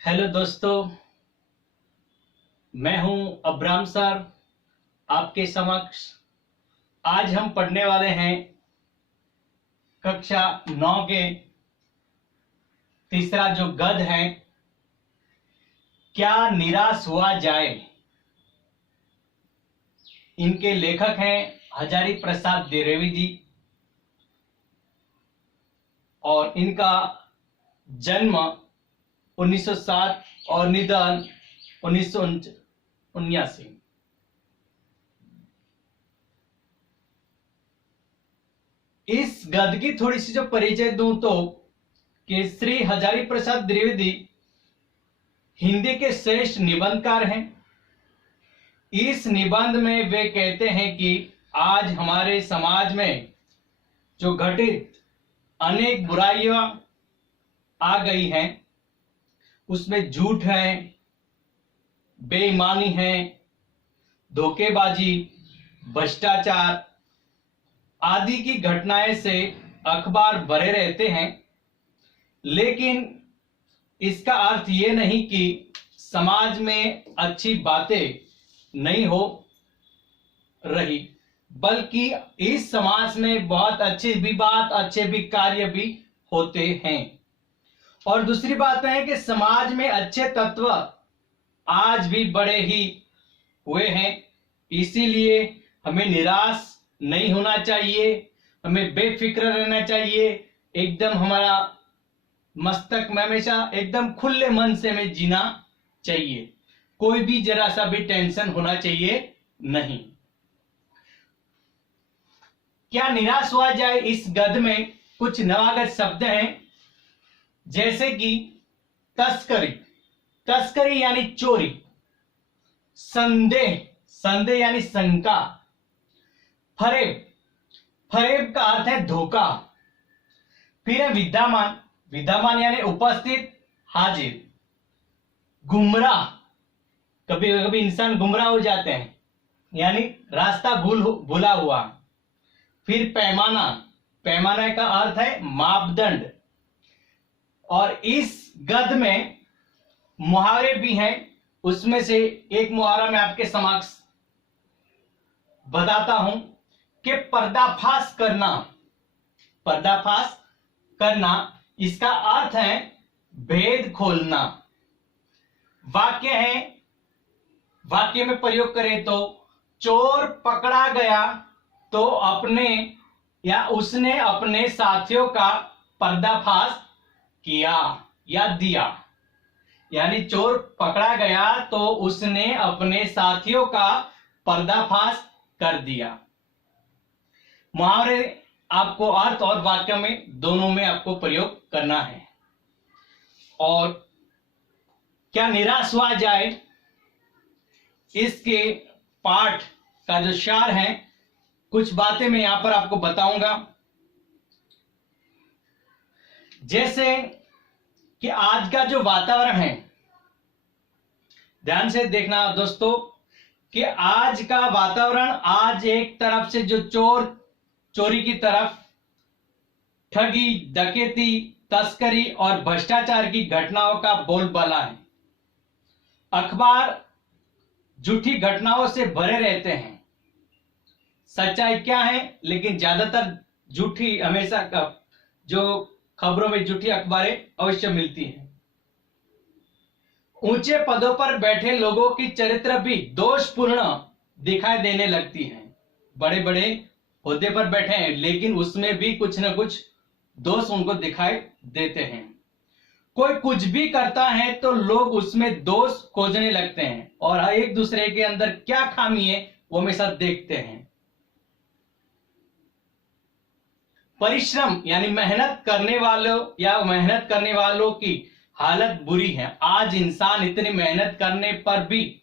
Hello दोस्तों, मैं हूं अब्राम सर आपके समक्ष। आज हम पढ़ने वाले हैं कक्षा 9 के तीसरा जो गद्य है, क्या निराश हुआ जाए। इनके लेखक हैं हजारी प्रसाद द्विवेदी जी और इनका जन्म 1907 और निधन 1979। इस गद्य की थोड़ी सी जो परिचय दूं तो कि श्री हजारी प्रसाद द्विवेदी हिंदी के श्रेष्ठ निबंधकार हैं। इस निबंध में वे कहते हैं कि आज हमारे समाज में जो घटित अनेक बुराइयां आ गई हैं, उसमें झूठ है, बेईमानी है, धोखेबाजी, भ्रष्टाचार आदि की घटनाएं से अखबार भरे रहते हैं। लेकिन इसका अर्थ ये नहीं कि समाज में अच्छी बातें नहीं हो रही, बल्कि इस समाज में बहुत अच्छी भी बात, अच्छे भी कार्य भी होते हैं। और दूसरी बात है कि समाज में अच्छे तत्व आज भी बड़े ही हुए हैं। इसीलिए हमें निराश नहीं होना चाहिए, हमें बेफिक्र रहना चाहिए। एकदम हमारा मस्तक में हमेशा एकदम खुले मन से हमें जीना चाहिए। कोई भी जरा सा भी टेंशन होना चाहिए नहीं। क्या निराश हुआ जाए, इस गद्य में कुछ नवागत शब्द हैं, जैसे कि तस्करी, तस्करी यानी चोरी, संदेह, संदेह यानी शंका, फरेब, फरेब का अर्थ है धोखा। फिर है विद्यमान, विद्यमान यानी उपस्थित, हाजिर, गुमराह, कभी कभी इंसान गुमराह हो जाते हैं यानी रास्ता भूला हुआ। फिर पैमाना, पैमाना का अर्थ है मापदंड। और इस गद्य में मुहावरे भी हैं, उसमें से एक मुहावरा मैं आपके समक्ष बताता हूं कि पर्दाफाश करना, पर्दाफाश करना, इसका अर्थ है भेद खोलना। वाक्य है, वाक्य में प्रयोग करें तो चोर पकड़ा गया तो अपने या उसने अपने साथियों का पर्दाफाश किया या दिया। यानी चोर पकड़ा गया तो उसने अपने साथियों का पर्दाफाश कर दिया। मुहावरे आपको अर्थ और वाक्य में दोनों में आपको प्रयोग करना है। और क्या निराश हुआ जाए, इसके पाठ का जो सार है, कुछ बातें मैं यहां पर आपको बताऊंगा। जैसे कि आज का जो वातावरण है, ध्यान से देखना दोस्तों, कि आज का वातावरण, आज एक तरफ से जो चोरी की तरफ, ठगी, डकैती, तस्करी और भ्रष्टाचार की घटनाओं का बोलबाला है। अखबार झूठी घटनाओं से भरे रहते हैं। सच्चाई क्या है, लेकिन ज्यादातर झूठी, हमेशा जो खबरों में झूठी अखबारें अवश्य मिलती हैं। ऊंचे पदों पर बैठे लोगों की चरित्र भी दोषपूर्ण दिखाई देने लगती हैं। बड़े बड़े ओहदे पर बैठे हैं, लेकिन उसमें भी कुछ न कुछ दोष उनको दिखाई देते हैं। कोई कुछ भी करता है तो लोग उसमें दोष खोजने लगते हैं और एक दूसरे के अंदर क्या खामी है वो हमेशा देखते हैं। परिश्रम यानी मेहनत करने वालों या मेहनत करने वालों की हालत बुरी है। आज इंसान इतनी मेहनत करने पर भी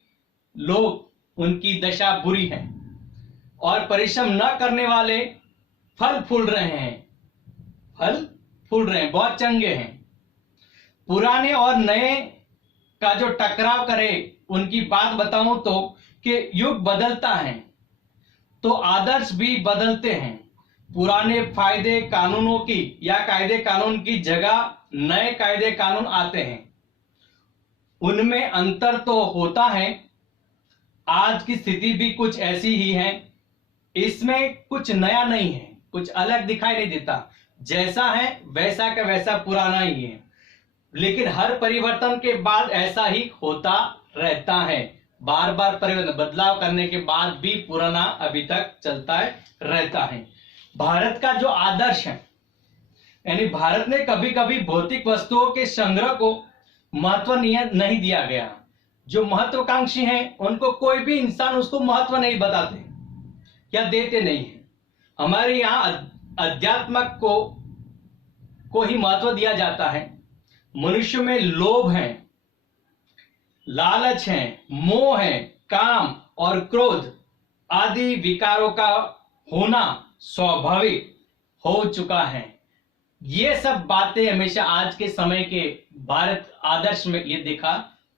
लोग, उनकी दशा बुरी है। और परिश्रम न करने वाले फल फूल रहे हैं, फल फूल रहे हैं, बहुत चंगे हैं। पुराने और नए का जो टकराव करे, उनकी बात बताऊं तो कि युग बदलता है तो आदर्श भी बदलते हैं। पुराने फायदे कानूनों की या कायदे कानून की जगह नए कायदे कानून आते हैं उनमें अंतर तो होता है। आज की स्थिति भी कुछ ऐसी ही है, इसमें कुछ नया नहीं है, कुछ अलग दिखाई नहीं देता, जैसा है वैसा का वैसा पुराना ही है। लेकिन हर परिवर्तन के बाद ऐसा ही होता रहता है, बार बार परिवर्तन बदलाव करने के बाद भी पुराना अभी तक चलता रहता है। भारत का जो आदर्श है, यानी भारत ने कभी कभी भौतिक वस्तुओं के संग्रह को महत्व नहीं दिया गया। जो महत्वाकांक्षी हैं उनको कोई भी इंसान उसको महत्व नहीं बताते या देते नहीं है। हमारे यहाँ अध्यात्मक को ही महत्व दिया जाता है। मनुष्य में लोभ है, लालच है, मोह है, काम और क्रोध आदि विकारों का होना स्वाभाविक हो चुका है। ये सब बातें हमेशा आज के समय के भारत आदर्श में ये देखा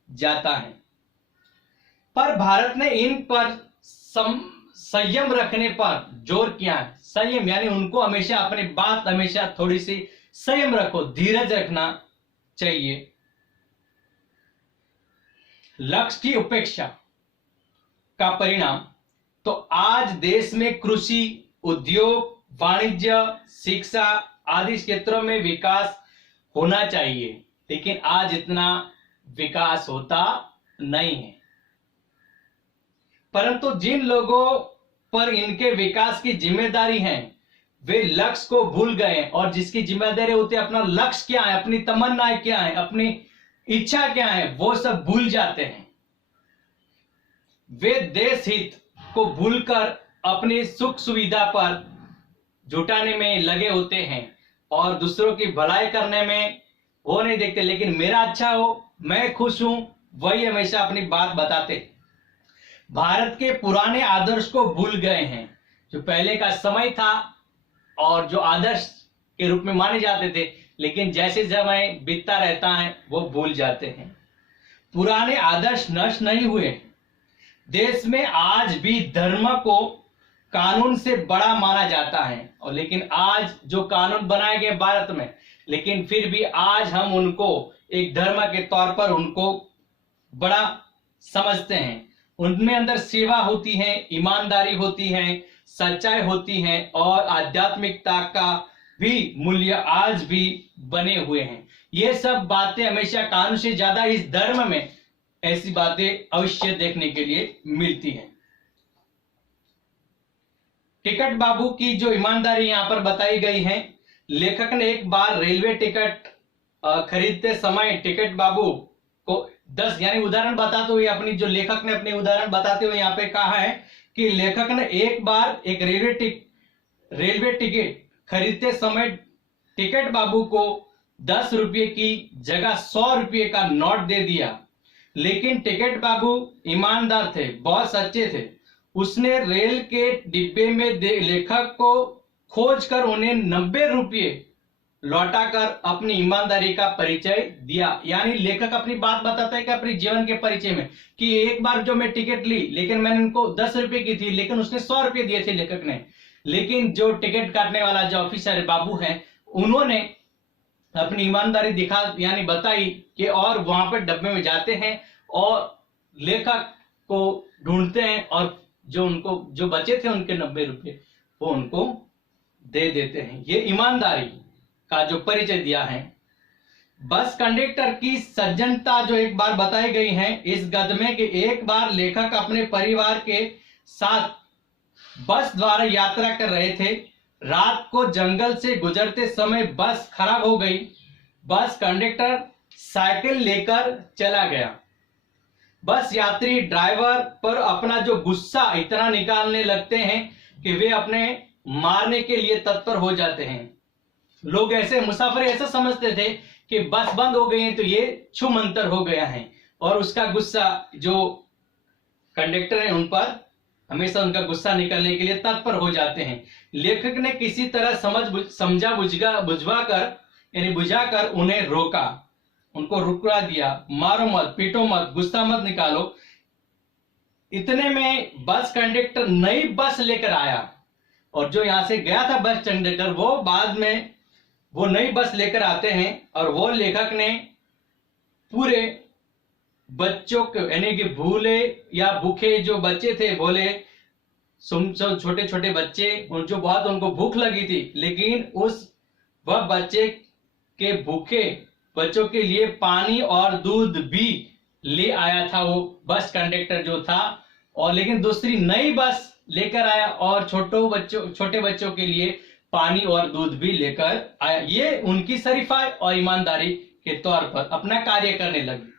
जाता है। पर भारत ने इन पर संयम रखने पर जोर किया है। संयम यानी उनको हमेशा अपनी बात हमेशा थोड़ी सी संयम रखो, धीरज रखना चाहिए। लक्ष्य की उपेक्षा का परिणाम तो आज देश में कृषि, उद्योग, वाणिज्य, शिक्षा आदि क्षेत्रों में विकास होना चाहिए, लेकिन आज इतना विकास होता नहीं है। परंतु जिन लोगों पर इनके विकास की जिम्मेदारी है वे लक्ष्य को भूल गए, और जिसकी जिम्मेदारी होती है अपना लक्ष्य क्या है, अपनी तमन्नाएं क्या है, अपनी इच्छा क्या है, वो सब भूल जाते हैं। वे देश हित को भूलकर अपनी सुख सुविधा पर जुटाने में लगे होते हैं और दूसरों की भलाई करने में वो नहीं देखते, लेकिन मेरा अच्छा हो, मैं खुश हूं, वही हमेशा अपनी बात बताते। भारत के पुराने आदर्श को भूल गए हैं, जो पहले का समय था और जो आदर्श के रूप में माने जाते थे, लेकिन जैसे समय बीतता रहता है वो भूल जाते हैं। पुराने आदर्श नष्ट नहीं हुए। देश में आज भी धर्म को कानून से बड़ा माना जाता है, और लेकिन आज जो कानून बनाए गए भारत में, लेकिन फिर भी आज हम उनको एक धर्म के तौर पर उनको बड़ा समझते हैं। उनमें अंदर सेवा होती है, ईमानदारी होती है, सच्चाई होती है और आध्यात्मिकता का भी मूल्य आज भी बने हुए हैं। ये सब बातें हमेशा कानून से ज्यादा इस धर्म में ऐसी बातें अवश्य देखने के लिए मिलती हैं। टिकट बाबू की जो ईमानदारी यहाँ पर बताई गई है, लेखक ने एक बार रेलवे टिकट खरीदते समय टिकट बाबू को 10 यानी उदाहरण बताते हुए अपनी जो लेखक ने अपने उदाहरण बताते हुए यहाँ पे कहा है कि लेखक ने एक बार एक रेलवे टिकट खरीदते समय टिकट बाबू को 10 रुपये की जगह 100 रुपये का नोट दे दिया, लेकिन टिकट बाबू ईमानदार थे, बहुत सच्चे थे। उसने रेल के डिब्बे में लेखक को खोजकर उन्हें 90 रुपये लौटाकर अपनी ईमानदारी का परिचय दिया। यानी लेखक अपनी बात बताता है कि अपने जीवन के परिचय में कि एक बार जो मैं टिकट ली, लेकिन मैंने उनको 10 रुपये की थी, लेकिन उसने 100 रुपये दिए थे लेखक ने। लेकिन जो टिकट काटने वाला जो ऑफिसर बाबू है, उन्होंने अपनी ईमानदारी दिखा यानी बताई कि, और वहां पर डब्बे में जाते हैं और लेखक को ढूंढते हैं और जो उनको जो बचे थे उनके 90 रुपये वो उनको दे देते हैं। ये ईमानदारी का जो परिचय दिया है। बस कंडक्टर की सज्जनता जो एक बार बताई गई है इस गद्य में कि एक बार लेखक अपने परिवार के साथ बस द्वारा यात्रा कर रहे थे। रात को जंगल से गुजरते समय बस खराब हो गई। बस कंडक्टर साइकिल लेकर चला गया। बस यात्री ड्राइवर पर अपना जो गुस्सा इतना निकालने लगते हैं कि वे अपने मारने के लिए तत्पर हो जाते हैं। लोग ऐसे मुसाफिर ऐसा समझते थे कि बस बंद हो गई है तो ये छूमंतर हो गया है, और उसका गुस्सा जो कंडक्टर है उन पर हमेशा उनका गुस्सा निकलने के लिए तत्पर हो जाते हैं। लेखक ने किसी तरह समझा बुझाकर उन्हें रोका, उनको रुकवा दिया। मारो मत, पीटो मत, गुस्सा मत निकालो। इतने में बस कंडक्टर नई बस लेकर आया, और जो यहां से गया था बस कंडक्टर वो बाद में वो नई बस लेकर आते हैं, और वो लेखक ने पूरे बच्चों को, यानी कि भूले या भूखे जो बच्चे थे, भोले छोटे छोटे बच्चे, जो बहुत उनको भूख लगी थी, लेकिन वह बच्चे के भूखे बच्चों के लिए पानी और दूध भी ले आया था वो बस कंडक्टर जो था। और लेकिन दूसरी नई बस लेकर आया और छोटे बच्चों के लिए पानी और दूध भी लेकर आया। ये उनकी शरीफाई और ईमानदारी के तौर पर अपना कार्य करने लगी।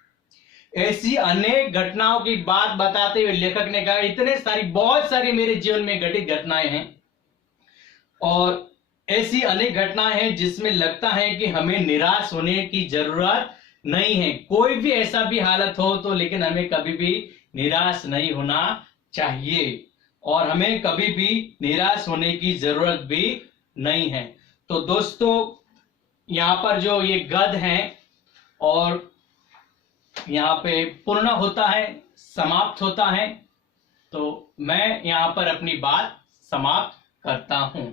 ऐसी अनेक घटनाओं की बात बताते हुए लेखक ने कहा, बहुत सारी मेरे जीवन में घटित घटनाएं हैं और ऐसी अनेक घटनाएं हैं जिसमें लगता है कि हमें निराश होने की जरूरत नहीं है। कोई भी ऐसा भी हालत हो तो, लेकिन हमें कभी भी निराश नहीं होना चाहिए और हमें कभी भी निराश होने की जरूरत भी नहीं है। तो दोस्तों, यहाँ पर जो ये गद हैं और यहाँ पे पूर्ण होता है, समाप्त होता है, तो मैं यहाँ पर अपनी बात समाप्त करता हूं।